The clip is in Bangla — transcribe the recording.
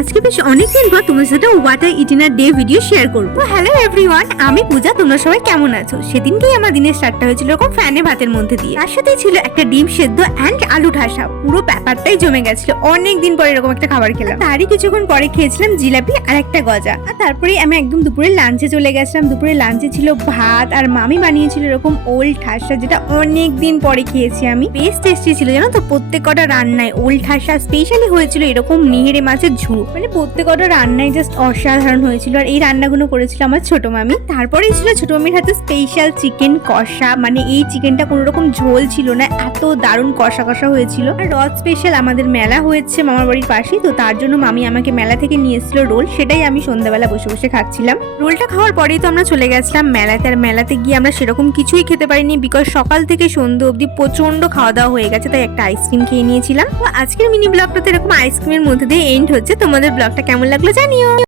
আজকে বেশ অনেকদিন পর তোমার সাথে ওয়াটার ইটিনার ডে ভিডিও শেয়ার করবো। হ্যালো এভরিওয়ান, আমি পূজা। তোমরা সবাই কেমন আছো? সেদিনকেই আমার দিনের স্টার্টটা হয়েছিল এরকম ফ্যানে ভাতের মধ্যে দিয়ে। তার সাথে ছিল একটা ডিম সেদ্ধ অ্যান্ড আলু ঠাসা। পুরো ব্যাপারটাই জমে গেছিল। অনেক দিন পরে এরকম একটা খাবার খেলাম। তারই কিছুক্ষণ পরে খেয়েছিলাম জিলাপি আর একটা গজা। আর তারপরে আমি একদম দুপুরে লাঞ্চে চলে গেছিলাম। দুপুরে লাঞ্চে ছিল ভাত, আর মামি বানিয়েছিল এরকম ওল ঠাসা, যেটা অনেক দিন পরে খেয়েছি আমি। বেশ টেস্টি ছিল জানো তো। প্রত্যেক কটা রান্নায় ওল ঠাসা স্পেশালি হয়েছিল এরকম নিহেরে মাছের ঝুড়ো, মানে প্রত্যেকটা রান্নায় জাস্ট অসাধারণ হয়েছিল। আর এই রান্নাগুলো করেছিল আমার ছোট মামি। তারপরে ছিল ছোট মামির হাতে স্পেশাল চিকেন কষা, মানে এই চিকেনটা কোনো রকম ঝোল ছিল না, এত দারুণ কষা কষা হয়েছিল। আর রথ স্পেশাল আমাদের মেলা হয়েছে মামার বাড়ির পাশেই, তো তার জন্য মামি আমাকে মেলা থেকে নিয়ে এসেছিল রোল। সেটাই আমি সন্ধ্যাবেলা বসে বসে খাচ্ছিলাম। রোলটা খাওয়ার পরেই তো আমরা চলে গেছিলাম মেলাতে। আর মেলাতে গিয়ে আমরা সেরকম কিছুই খেতে পারিনি, বিকজ সকাল থেকে সন্ধ্যে অবধি প্রচন্ড খাওয়া দাওয়া হয়ে গেছে, তাই একটা আইসক্রিম খেয়ে নিয়েছিলাম। তো আজকের মিনি ব্লগটা তো এরকম আইসক্রিমের মধ্যে দিয়ে এন্ড হচ্ছে। তোমাদের ব্লগটা কেমন লাগলো জানিও।